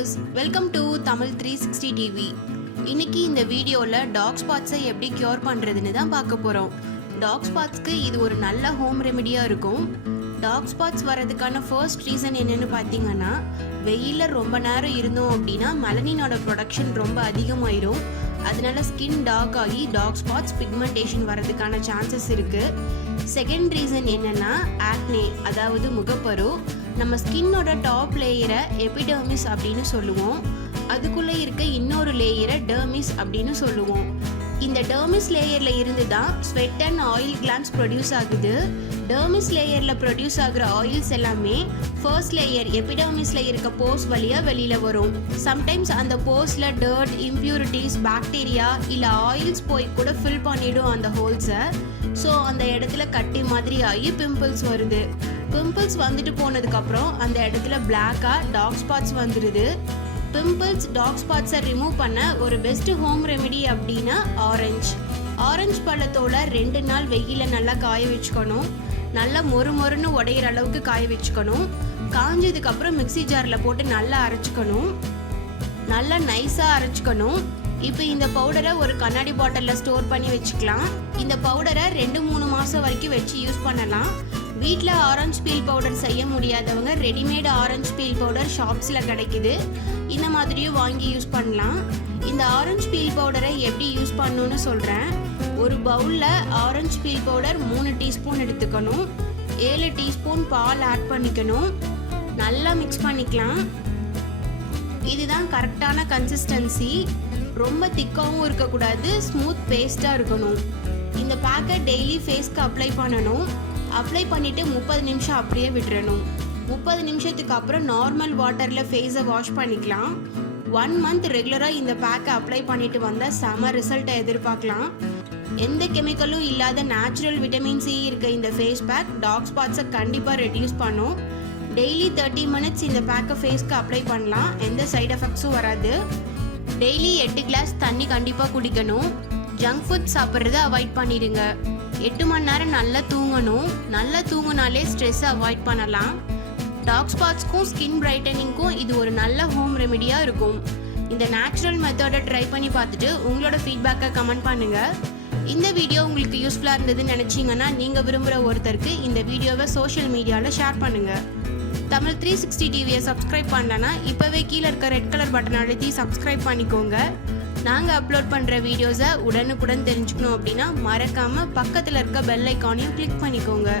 viewers, welcome to TAMIL360 TV. இன்னைக்கு இந்த வீடியோல டாக் ஸ்பாட்ஸை எப்படி கியூர் பண்றதுன்னு தான் பார்க்க போறோம். டாக் ஸ்பாட்ஸ்க்கு இது ஒரு நல்ல ஹோம் ரெமெடியா இருக்கும். டாக் ஸ்பாட்ஸ் வரதுக்கான ஃபர்ஸ்ட் ரீசன் என்னன்னு பார்த்தீங்கன்னா, வெயில்ல ரொம்ப நேரம் இருந்தோம் அப்படின்னா மெலனினோட ப்ரொடக்ஷன் ரொம்ப அதிகமாயிரும். அதனால ஸ்கின் டார்க் ஆகி டாக் ஸ்பாட்ஸ் பிக்மெண்டேஷன் வரதுக்கான சான்சஸ் இருக்கு. செகண்ட் ரீசன் என்னன்னா ஆக்னே, அதாவது முகப்பரு. நம்ம ஸ்கின்னோட டாப் லேயரை எபிடர்மிஸ் அப்படின்னு சொல்லுவோம். அதுக்குள்ளே இருக்க இன்னொரு லேயரை டெர்மிஸ் அப்படின்னு சொல்லுவோம். இந்த டெர்மிஸ் லேயரில் இருந்து தான் sweat and oil glands produce ஆகுது. டெர்மிஸ் லேயரில் ப்ரொடியூஸ் ஆகிற ஆயில்ஸ் எல்லாமே ஃபர்ஸ்ட் லேயர் எபிடர்மிஸில் இருக்க போர்ஸ் வழியாக வெளியில் வரும். சம்டைம்ஸ் அந்த போர்ஸில் டர்ட், இம்ப்யூரிட்டிஸ், பாக்டீரியா இல்லை ஆயில்ஸ் போய் கூட ஃபில் பண்ணிடும் அந்த ஹோல்ஸை. ஸோ அந்த இடத்துல கட்டி மாதிரி ஆகி பிம்பிள்ஸ் வருது. பிம்பிள்ஸ் வந்துட்டு போனதுக்கப்புறம் அந்த இடத்துல பிளாக்காக டாக் ஸ்பாட்ஸ் வந்துடுது. பிம்பிள்ஸ், டாக் ஸ்பாட்ஸை ரிமூவ் பண்ண ஒரு பெஸ்ட் ஹோம் ரெமெடி அப்படின்னா ஆரஞ்சு பழத்தோட 2 நாள் வெயில நல்லா காய வச்சுக்கணும். நல்லா மொறுன்னு உடையிற அளவுக்கு காய வச்சுக்கணும். காஞ்சதுக்கப்புறம் மிக்ஸி ஜாரில் போட்டு நல்லா அரைச்சிக்கணும். நல்லா நைஸாக அரைச்சிக்கணும். இப்போ இந்த பவுடரை ஒரு கண்ணாடி பாட்டிலில் ஸ்டோர் பண்ணி வச்சுக்கலாம். இந்த பவுடரை 2-3 மாதம் வரைக்கும் வச்சு யூஸ் பண்ணலாம். வீட்டில் ஆரஞ்சு பீல் பவுடர் செய்ய முடியாதவங்க ரெடிமேட் ஆரஞ்சு பீல் பவுடர் ஷாப்ஸில் கிடைக்குது. இந்த மாதிரியும் வாங்கி யூஸ் பண்ணலாம். இந்த ஆரஞ்சு பீல் பவுடரை எப்படி யூஸ் பண்ணணும்னு சொல்கிறேன். ஒரு பவுலில் ஆரஞ்சு பீல் பவுடர் 3 டீஸ்பூன் எடுத்துக்கணும். 7 டீஸ்பூன் பால் ஆட் பண்ணிக்கணும். நல்லா மிக்ஸ் பண்ணிக்கலாம். இதுதான் கரெக்டான கன்சிஸ்டன்சி. ரொம்ப திக்காகவும் இருக்கக்கூடாது, ஸ்மூத் பேஸ்ட்டாக இருக்கணும். இந்த பேக்கை டெய்லி ஃபேஸ்க்கு அப்ளை பண்ணணும். அப்ளை பண்ணிவிட்டு 30 நிமிஷம் அப்படியே விட்டுறணும். 30 நிமிஷத்துக்கு அப்புறம் நார்மல் வாட்டரில் ஃபேஸை வாஷ் பண்ணிக்கலாம். 1 மந்த் ரெகுலராக இந்த பேக்கை அப்ளை பண்ணிட்டு வந்தால் செம ரிசல்ட்டை எதிர்பார்க்கலாம். எந்த கெமிக்கலும் இல்லாத நேச்சுரல் விட்டமின் சி இருக்க இந்த ஃபேஸ் பேக் டாக் ஸ்பாட்ஸை கண்டிப்பாக ரெடியூஸ் பண்ணும். டெய்லி 30 மினிட்ஸ் இந்த பேக்கை ஃபேஸ்க்கு அப்ளை பண்ணலாம். எந்த சைட் எஃபெக்ட்ஸும் வராது. டெய்லி 8 கிளாஸ் தண்ணி கண்டிப்பாக குடிக்கணும். ஜங்க் ஃபுட் சாப்பிட்றத அவாய்ட் பண்ணிடுங்க. 8 மணி நேரம் நல்லா தூங்கணும். நல்லா தூங்கினாலே ஸ்ட்ரெஸ்ஸை அவாய்ட் பண்ணலாம். டாக் ஸ்பாட்ஸ்க்கும் ஸ்கின் பிரைட்டனிங்க்கும் இது ஒரு நல்ல ஹோம் ரெமெடியாக இருக்கும். இந்த நேச்சுரல் மெத்தடை ட்ரை பண்ணி பார்த்துட்டு உங்களோட ஃபீட்பேக்கை கமெண்ட் பண்ணுங்கள். இந்த வீடியோ உங்களுக்கு யூஸ்ஃபுல்லாக இருந்ததுன்னு நினச்சிங்கன்னா நீங்கள் விரும்புகிற ஒருத்தருக்கு இந்த வீடியோவை சோஷியல் மீடியாவில் ஷேர் பண்ணுங்கள். TAMIL360 டிவியை சப்ஸ்கிரைப் பண்ணலன்னா இப்போவே கீழே இருக்க ரெட் கலர் பட்டன் அழுத்தி சப்ஸ்கிரைப் பண்ணிக்கோங்க. நாங்கள் அப்லோட் பண்ணுற வீடியோஸை உடனுக்குடன் தெரிஞ்சுக்கணும் அப்படின்னா மறக்காமல் பக்கத்தில் இருக்க பெல் ஐக்கானையும் கிளிக் பண்ணிக்கோங்க.